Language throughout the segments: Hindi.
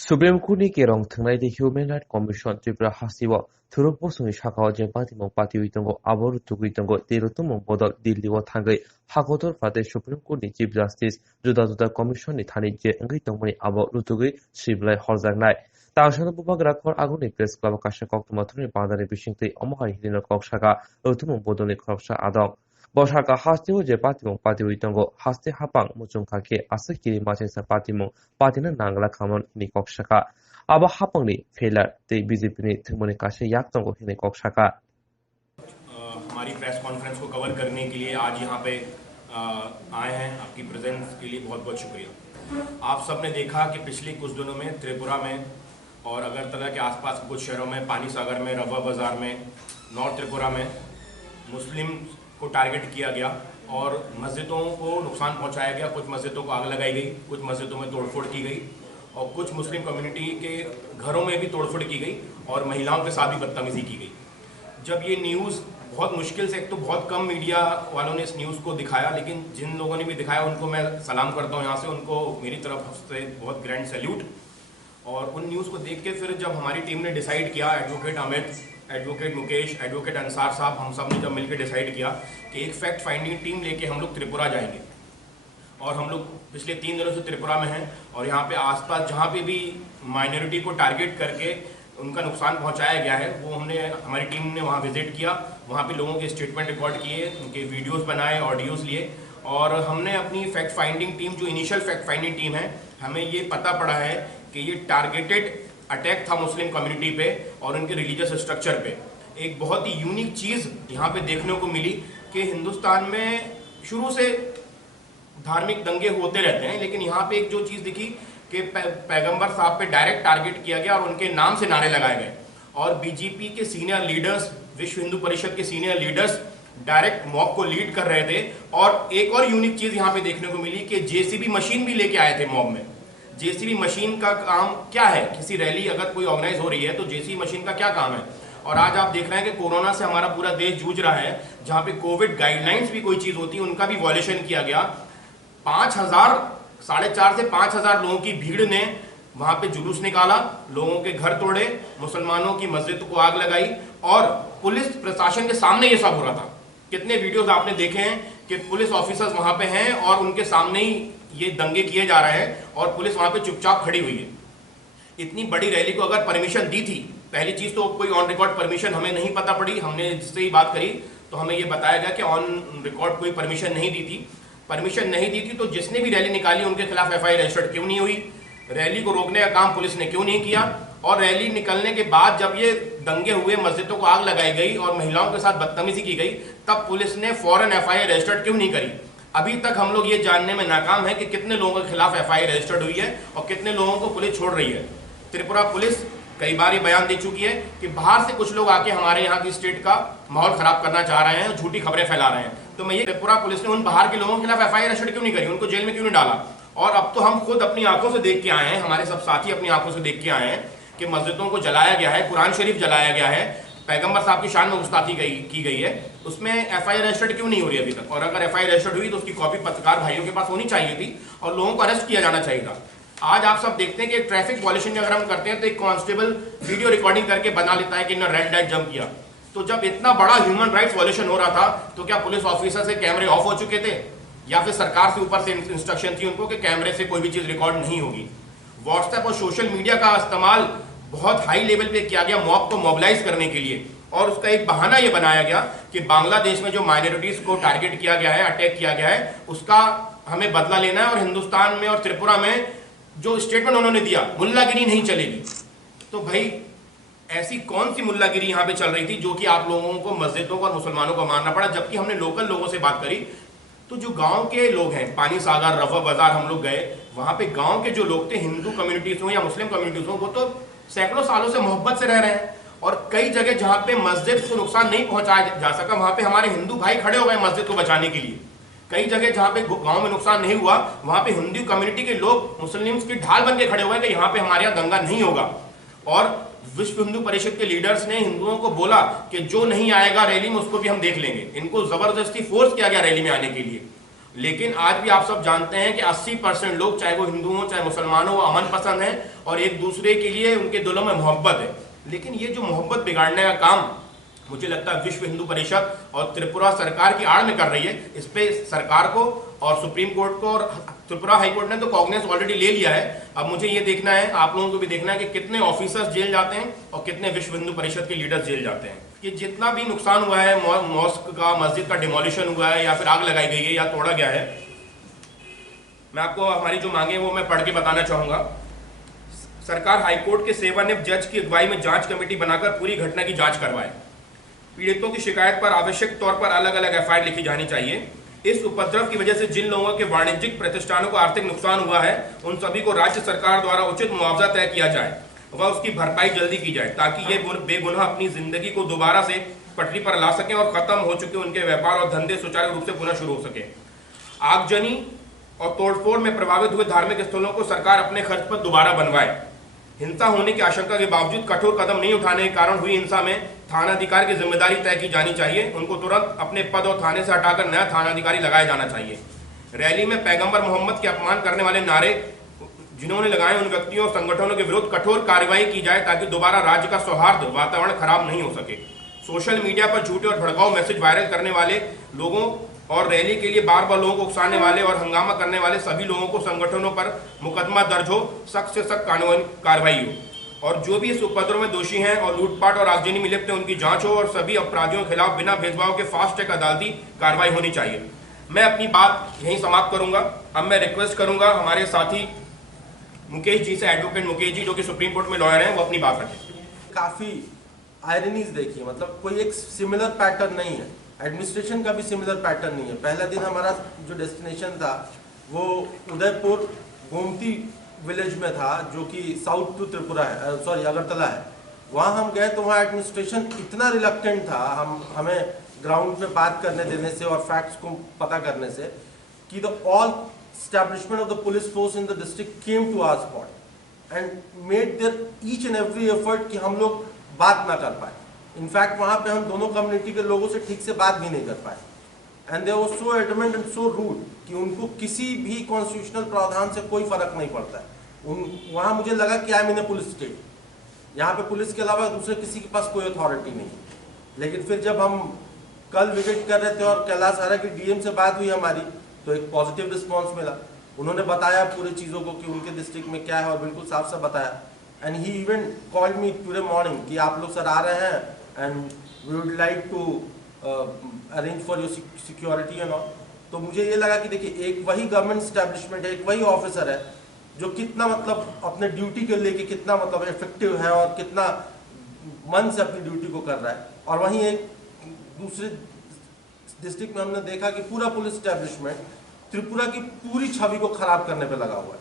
Supreme Court ni kerong thangnai de Human Rights Commission Tripura hasibo thuruk posung shakao je patimong pati uitongo aboru tugritongo derutumong bodol Delhi o thangai hakotor fate Supreme Court ni Chief Justice juda commission ni thani je ngai tongmani abo rutugui siblai horjangnai Tangshan bubag rakhor aguni press club kasha koktumathuni bandani bishingtei omohari hilino koksaka utumong bodolni khoroksa adong Boshaka hastiwo je patimong pati uitongo haste hapang muchung khake asakiri machensa patimong patina nangla khamon ni kokshaka aba hapangni failure te BJP ni thingmoni kashe yaktongo hine kokshaka हमारी प्रेस कॉन्फ्रेंस को कवर करने के लिए आज यहाँ पे आए हैं। आपकी प्रेजेंस के लिए बहुत बहुत शुक्रिया। आप सब ने देखा कि पिछले कुछ दिनों में त्रिपुरा में और अगरतला के आसपास के कुछ शहरों में, पानी सागर में, रवा बाजार में, नॉर्थ त्रिपुरा में मुस्लिम को टारगेट किया गया और मस्जिदों को नुकसान पहुंचाया गया। कुछ मस्जिदों को आग लगाई गई, कुछ मस्जिदों में तोड़फोड़ की गई और कुछ मुस्लिम कम्युनिटी के घरों में भी तोड़फोड़ की गई और महिलाओं के साथ भी बदतमीजी की गई। जब ये न्यूज़ बहुत मुश्किल से, एक तो बहुत कम मीडिया वालों ने इस न्यूज़ को दिखाया, लेकिन जिन लोगों ने भी दिखाया उनको मैं सलाम करता हूँ यहाँ से, उनको मेरी तरफ से बहुत ग्रैंड सैल्यूट। और उन न्यूज़ को देख के फिर जब हमारी टीम ने डिसाइड किया, advocate Amit, advocate Mukesh, advocate Ansar साहब, हम सब ने जब मिलकर डिसाइड किया कि एक फैक्ट फाइंडिंग टीम लेके हम लोग त्रिपुरा जाएंगे। और हम लोग पिछले 3 दिनों से त्रिपुरा में हैं और यहाँ पे आसपास जहाँ पे भी माइनॉरिटी को टारगेट करके उनका नुकसान पहुँचाया गया है, वो हमारी टीम ने वहाँ विजिट किया, वहाँ पे लोगों के स्टेटमेंट रिकॉर्ड किए, उनके वीडियोस बनाए, ऑडियोज लिए और हमने अपनी फैक्ट फाइंडिंग टीम, जो इनिशियल फैक्ट फाइंडिंग टीम है, हमें ये पता पड़ा है कि ये टारगेटेड अटैक था मुस्लिम कम्युनिटी पे और उनके रिलीजियस स्ट्रक्चर पे। एक बहुत ही यूनिक चीज़ यहाँ पे देखने को मिली कि हिंदुस्तान में शुरू से धार्मिक दंगे होते रहते हैं, लेकिन यहाँ पे एक जो चीज़ दिखी कि पैगंबर साहब पे डायरेक्ट टारगेट किया गया और उनके नाम से नारे लगाए गए और बीजेपी के सीनियर लीडर्स, विश्व हिंदू परिषद के सीनियर लीडर्स डायरेक्ट मॉब को लीड कर रहे थे। और एक और यूनिक चीज़ यहाँ पे देखने को मिली कि जेसीबी मशीन भी लेके आए थे मॉब में। जेसीबी मशीन का काम क्या है? किसी रैली अगर कोई ऑर्गेनाइज हो रही है तो जेसीबी मशीन का क्या काम है? और आज आप देख रहे हैं कि कोरोना से हमारा पूरा देश जूझ रहा है, जहाँ पे कोविड गाइडलाइंस भी कोई चीज़ होती है उनका भी वॉयलेशन किया गया। 4,500 से 5,000 लोगों की भीड़ ने वहां पे जुलूस निकाला, लोगों के घर तोड़े, मुसलमानों की मस्जिद को आग लगाई और पुलिस प्रशासन के सामने ये सब हो रहा था। कितने वीडियोस आपने देखे हैं कि पुलिस ऑफिसर्स वहां पे हैं और उनके सामने ही ये दंगे किए जा रहे हैं और पुलिस वहां पे चुपचाप खड़ी हुई है। इतनी बड़ी रैली को अगर परमिशन दी थी, पहली चीज तो कोई ऑन रिकॉर्ड परमिशन हमें नहीं पता पड़ी। हमने जिससे ही बात करी तो हमें ये बताया गया कि ऑन रिकॉर्ड कोई परमिशन नहीं दी थी। परमिशन नहीं दी थी तो जिसने भी रैली निकाली उनके खिलाफ एफआईआर रजिस्टर्ड क्यों नहीं हुई? रैली को रोकने का काम पुलिस ने क्यों नहीं किया? और रैली निकलने के बाद जब ये दंगे हुए, मस्जिदों को आग लगाई गई और महिलाओं के साथ बदतमीजी की गई, तब पुलिस ने फौरन एफआईआर रजिस्टर्ड क्यों नहीं करी? अभी तक हम लोग ये जानने में नाकाम है कि कितने लोगों के खिलाफ एफआईआर रजिस्टर्ड हुई है और कितने लोगों को पुलिस छोड़ रही है। त्रिपुरा पुलिस कई बार ये बयान दे चुकी है कि बाहर से कुछ लोग आके हमारे यहाँ की स्टेट का माहौल खराब करना चाह रहे हैं, झूठी खबरें फैला रहे हैं। तो मैं ये, त्रिपुरा पुलिस ने उन बाहर के लोगों के खिलाफ एफआईआर रजिस्टर्ड क्यों नहीं करी? उनको जेल में क्यों नहीं डाला? और अब तो हम खुद अपनी आंखों से देख के आए हैं, हमारे सब साथी अपनी आंखों से देख के आए हैं कि मस्जिदों को जलाया गया है, कुरान शरीफ जलाया गया है, पैगंबर साहब की शान में गुस्ताखी की गई है। उसमें एफआईआर रजिस्टर्ड क्यों नहीं हो रही अभी तक? और अगर एफआईआर रजिस्टर्ड हुई तो उसकी कॉपी पत्रकार भाइयों के पास होनी चाहिए थी और लोगों को अरेस्ट किया जाना चाहिए था। आज आप सब देखते हैं कि ट्रैफिक वॉयलेशन अगर हम करते हैं तो एक कांस्टेबल वीडियो रिकॉर्डिंग करके बना लेता है कि इन्होंने रेड लाइट जंप किया। तो जब इतना बड़ा ह्यूमन राइट्स वॉयलेशन हो रहा था तो क्या पुलिस ऑफिसर से कैमरे ऑफ हो चुके थे या फिर सरकार से ऊपर से इंस्ट्रक्शन थी उनको कि कैमरे से कोई भी चीज रिकॉर्ड नहीं होगी? व्हाट्सएप और सोशल मीडिया का इस्तेमाल बहुत हाई लेवल पे किया गया मॉब को मोबिलाइज करने के लिए और उसका एक बहाना ये बनाया गया कि बांग्लादेश में जो माइनॉरिटीज को टारगेट किया गया है, अटैक किया गया है, उसका हमें बदला लेना है और हिंदुस्तान में और त्रिपुरा में जो स्टेटमेंट उन्होंने दिया, मुल्लागिरी नहीं चलेगी। तो भाई ऐसी कौन सी मुल्लागिरी यहाँ पे चल रही थी जो कि आप लोगों को मस्जिदों को और मुसलमानों को मारना पड़ा? जबकि हमने लोकल लोगों से बात करी तो जो गांव के लोग हैं, पानी सागर, रवा बाजार हम लोग गए, वहां पे गांव के जो लोग थे, हिंदू कम्युनिटीज हो या मुस्लिम कम्युनिटीज हो, वो तो सैकड़ों सालों से मोहब्बत से रह रहे हैं। और कई जगह जहां पे मस्जिद को नुकसान नहीं पहुंचाया जा सका वहां पे हमारे हिंदू भाई खड़े हो गए मस्जिद को बचाने के लिए। कई जगह जहां पे गांव में नुकसान नहीं हुआ वहां पे हिंदू कम्युनिटी के लोग मुस्लिम्स की ढाल बन के खड़े हुए कि यहाँ पे हमारे यहाँ दंगा नहीं होगा। और विश्व हिंदू परिषद के लीडर्स ने हिंदुओं को बोला कि जो नहीं आएगा रैली में उसको भी हम देख लेंगे। इनको जबरदस्ती फोर्स किया गया रैली में आने के लिए, लेकिन आज भी आप सब जानते हैं कि 80% लोग, चाहे वो हिंदू हो चाहे मुसलमान हो, वो अमन पसंद हैं और एक दूसरे के लिए उनके दिलों में मोहब्बत है। लेकिन ये जो मोहब्बत बिगाड़ने का काम मुझे लगता है विश्व हिंदू परिषद और त्रिपुरा सरकार की आड़ में कर रही है। इस पे सरकार को और सुप्रीम कोर्ट को और त्रिपुरा हाईकोर्ट ने तो कॉग्निस ऑलरेडी ले लिया है। अब मुझे ये देखना है, आप लोगों को भी देखना है कि कितने ऑफिसर्स जेल जाते हैं और कितने विश्व हिंदू परिषद के लीडर्स जेल जाते हैं। कि जितना भी नुकसान हुआ है, मॉस्क का, मस्जिद का डिमोलिशन हुआ है या फिर आग लगाई गई है या तोड़ा गया है, मैं आपको हमारी जो मांगे वो मैं पढ़ के बताना चाहूंगा। सरकार हाईकोर्ट के सेवानिवृत्त जज की अगुवाई में जांच कमेटी बनाकर पूरी घटना की जांच करवाए। पीड़ितों की शिकायत पर आवश्यक तौर पर अलग अलग एफआईआर लिखी जानी चाहिए। इस उपद्रव की वजह से जिन लोगों के वाणिज्यिक प्रतिष्ठानों को आर्थिक नुकसान हुआ है, उन सभी को राज्य सरकार द्वारा उचित मुआवजा तय किया जाए व उसकी भरपाई जल्दी की जाए, ताकि ये बेगुनाह अपनी जिंदगी को दोबारा से पटरी पर ला सकें और खत्म हो चुके उनके व्यापार और धंधे सुचारू रूप से पुनः शुरू हो सके। आगजनी और तोड़फोड़ में प्रभावित हुए धार्मिक स्थलों को सरकार अपने खर्च पर दोबारा बनवाए। हिंसा होने की आशंका के बावजूद कठोर कदम नहीं उठाने के कारण हुई हिंसा में थानाधिकारी की जिम्मेदारी तय की जानी चाहिए। उनको तुरंत अपने पद और थाने से हटाकर नया थानाधिकारी लगाया जाना चाहिए। रैली में पैगंबर मोहम्मद के अपमान करने वाले नारे जिन्होंने लगाए, उन व्यक्तियों और संगठनों के विरुद्ध कठोर कार्रवाई की जाए, ताकि दोबारा राज्य का सौहार्द वातावरण खराब नहीं हो सके। सोशल मीडिया पर झूठे और भड़काऊ मैसेज वायरल करने वाले लोगों और रैली के लिए बार बार लोगों को उकसाने वाले और हंगामा करने वाले सभी लोगों को संगठनों पर मुकदमा दर्ज हो, सख्त से सख्त कानूनी कार्रवाई हो और जो भी इस उपद्रव में दोषी हैं और लूटपाट और आगजनी में लिप्त हैं उनकी जांच हो और सभी अपराधियों के खिलाफ बिना भेदभाव के फास्ट ट्रैक अदालती कार्रवाई होनी चाहिए। मैं अपनी बात यहीं समाप्त करूंगा। अब मैं रिक्वेस्ट करूंगा हमारे साथी मुकेश जी से, एडवोकेट मुकेश जी जो कि सुप्रीम कोर्ट में लॉयर हैं, वो अपनी बात रखें। काफी आयरनीज देखिए, मतलब कोई एक सिमिलर पैटर्न नहीं है, एडमिनिस्ट्रेशन का भी सिमिलर पैटर्न नहीं है। पहला दिन हमारा जो डेस्टिनेशन था वो उदयपुर गोमती विलेज में था, जो कि साउथ टू त्रिपुरा है, सॉरी अगरतला है। वहाँ हम गए तो वहाँ एडमिनिस्ट्रेशन इतना रिलक्टेंट था हमें ग्राउंड पे बात करने देने से और फैक्ट्स को पता करने से, कि the all establishment of the police force in the district came to our spot and made their each and every effort कि हम लोग बात ना कर पाए। इनफैक्ट वहाँ पे हम दोनों कम्युनिटी के लोगों से ठीक से बात भी नहीं कर पाए। And they was so adamant and so rude कि उनको किसी भी कॉन्स्टिट्यूशनल प्रावधान से कोई फर्क नहीं पड़ता है। वहाँ मुझे लगा कि I am in A police state, यहाँ पे पुलिस के अलावा दूसरे किसी के पास कोई अथॉरिटी नहीं है। लेकिन फिर जब हम कल विजिट कर रहे थे और कैलाश आरा की डीएम से बात हुई हमारी, तो एक पॉजिटिव रिस्पांस मिला। उन्होंने बताया पूरी चीज़ों को कि उनके डिस्ट्रिक्ट में क्या है और बिल्कुल साफ साफ बताया। And he even called me today morning कि आप लोग सर आ रहे हैं and we would like to arrange for your security and all. तो मुझे ये लगा कि देखिए, एक वही गवर्नमेंट स्टैब्लिशमेंट है, एक वही ऑफिसर है जो कितना मतलब अपने ड्यूटी को लेके कितना मतलब इफेक्टिव है और कितना मन से अपनी ड्यूटी को कर रहा है। और वहीं एक दूसरे डिस्ट्रिक्ट में हमने देखा कि पूरा पुलिस स्टैब्लिशमेंट त्रिपुरा की पूरी छवि को खराब करने पे लगा हुआ है।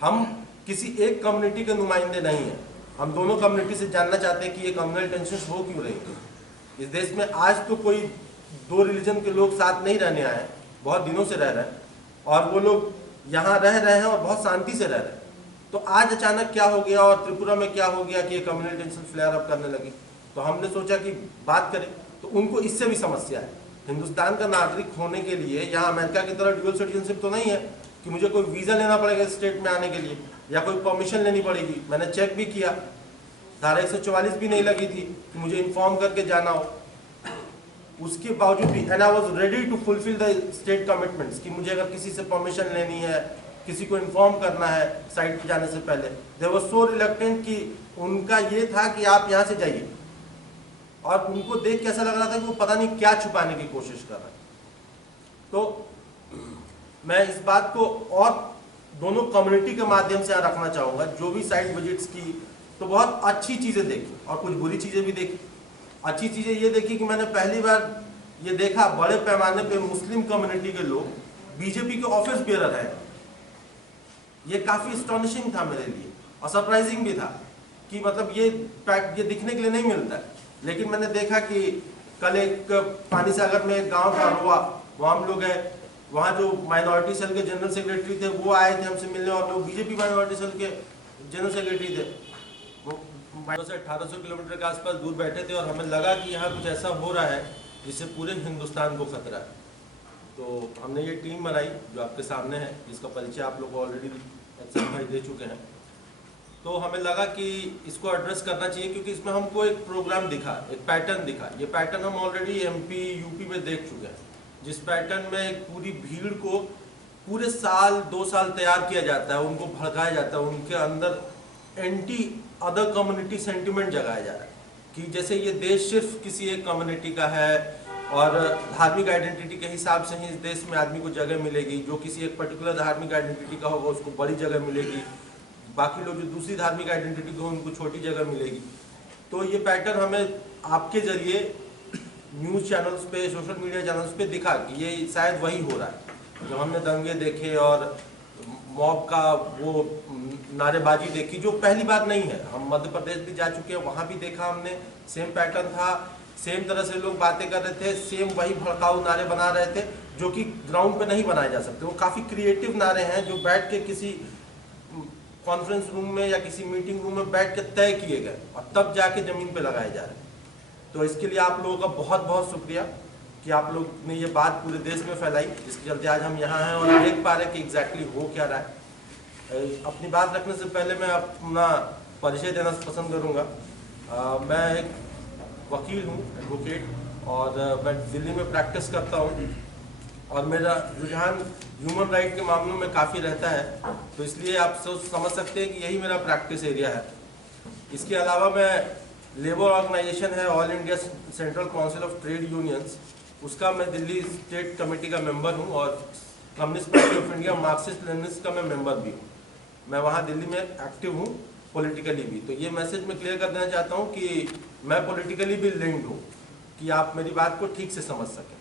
हम किसी एक कम्युनिटी के नुमाइंदे नहीं हैं, हम दोनों कम्युनिटी से जानना चाहते हैं कि ये कम्युनल टेंशन हो क्यों रही है। इस देश में आज तो कोई दो रिलीजन के लोग साथ नहीं रहने आए, बहुत दिनों से रह रहे हैं और वो लोग यहाँ रह रहे हैं और बहुत शांति से रह रहे हैं। तो आज अचानक क्या हो गया और त्रिपुरा में क्या हो गया कि ये कम्युनल टेंशन फ्लेयर अप करने लगी। तो हमने सोचा कि बात करें। तो उनको इससे भी समस्या है। हिंदुस्तान का नागरिक होने के लिए यहाँ अमेरिका की तरह ड्यूअल सिटीजनशिप तो नहीं है कि मुझे कोई वीज़ा लेना पड़ेगा स्टेट में आने के लिए या कोई परमिशन लेनी पड़ेगी। मैंने चेक भी किया, धारा 144 भी नहीं लगी थी कि मुझे इन्फॉर्म करके जाना हो। उसके बावजूद भी and I was ready to fulfil the state commitments कि मुझे अगर किसी से परमिशन लेनी है, किसी को इन्फॉर्म करना है साइट पर जाने से पहले, दे वाज सो रिलक्टेंट कि उनका ये था कि आप यहाँ से जाइए। और उनको देख के ऐसा लग रहा था कि वो पता नहीं क्या छुपाने की कोशिश कर रहे हैं। तो मैं इस बात को और दोनों कम्युनिटी के माध्यम से यहाँ रखना चाहूँगा। जो भी साइट विजिट्स की तो बहुत अच्छी चीज़ें देखी और कुछ बुरी चीज़ें भी देखी। अच्छी चीज़ें ये देखी कि मैंने पहली बार ये देखा बड़े पैमाने पे मुस्लिम कम्युनिटी के लोग बीजेपी के ऑफिस बेरर हैं। ये काफ़ी एस्टॉनिशिंग था मेरे लिए और सरप्राइजिंग भी था कि मतलब ये दिखने के लिए नहीं मिलता है। लेकिन मैंने देखा कि कल एक पानी सागर में एक गाँव था रोआ, वहाँ हम लोग गए। वहाँ जो माइनॉरिटी सेल के जनरल सेक्रेटरी थे वो आए थे हमसे मिलने और वो बीजेपी माइनॉरिटी सेल के जनरल सेक्रेटरी थे। वो 1800 किलोमीटर के आसपास दूर बैठे थे और हमें लगा कि यहाँ कुछ ऐसा हो रहा है जिससे पूरे हिंदुस्तान को खतरा है। तो हमने ये टीम बनाई जो आपके सामने है, जिसका परिचय आप लोग ऑलरेडी एक्शन भाई दे चुके हैं। तो हमें लगा कि इसको एड्रेस करना चाहिए, क्योंकि इसमें हमको एक प्रोग्राम दिखा, एक पैटर्न दिखा। ये पैटर्न हम ऑलरेडी MP UP में देख चुके हैं, जिस पैटर्न में एक पूरी भीड़ को पूरे साल 2 साल तैयार किया जाता है, उनको भड़काया जाता है, उनके अंदर एंटी अदर कम्युनिटी सेंटिमेंट जगाया जा रहा है कि जैसे ये देश सिर्फ किसी एक कम्युनिटी का है और धार्मिक आइडेंटिटी के हिसाब से ही इस देश में आदमी को जगह मिलेगी। जो किसी एक पर्टिकुलर धार्मिक आइडेंटिटी का होगा उसको बड़ी जगह मिलेगी, बाकी लोग जो दूसरी धार्मिक आइडेंटिटी को उनको छोटी जगह मिलेगी। तो ये पैटर्न हमें आपके जरिए न्यूज़ चैनल्स पे, सोशल मीडिया चैनल्स पे दिखा कि ये शायद वही हो रहा है। जब हमने दंगे देखे और मॉब का वो नारेबाजी देखी, जो पहली बार नहीं है, हम मध्य प्रदेश भी जा चुके हैं, वहाँ भी देखा हमने, सेम पैटर्न था, सेम तरह से लोग बातें कर रहे थे, सेम वही भड़काऊ नारे बना रहे थे जो कि ग्राउंड पे नहीं बनाए जा सकते। वो काफ़ी क्रिएटिव नारे हैं जो बैठ के किसी कॉन्फ्रेंस रूम में या किसी मीटिंग रूम में बैठ के तय किए गए और तब जाके ज़मीन पे लगाए जा रहे हैं। तो इसके लिए आप लोगों का बहुत बहुत शुक्रिया कि आप लोग ने ये बात पूरे देश में फैलाई, जिसके चलते आज हम यहाँ हैं और देख पा रहे हैं कि एग्जैक्टली हो क्या रहा है। अपनी बात रखने से पहले मैं अपना परिचय देना पसंद करूँगा। मैं एक वकील हूँ, एडवोकेट, और मैं दिल्ली में प्रैक्टिस करता हूँ और मेरा रुझान ह्यूमन राइट के मामलों में काफ़ी रहता है, तो इसलिए आप समझ सकते हैं कि यही मेरा प्रैक्टिस एरिया है। इसके अलावा मैं लेबर ऑर्गेनाइजेशन है all India central council of trade unions, उसका मैं दिल्ली स्टेट कमेटी का मेंबर हूँ और communist party of India Marxist Leninist का मैं मेंबर भी हूँ। मैं वहाँ दिल्ली में एक्टिव हूँ, पॉलिटिकली भी। तो ये मैसेज मैं क्लियर कर देना चाहता हूँ कि मैं पॉलिटिकली भी लिंक्ड हूँ, कि आप मेरी बात को ठीक से समझ सकें।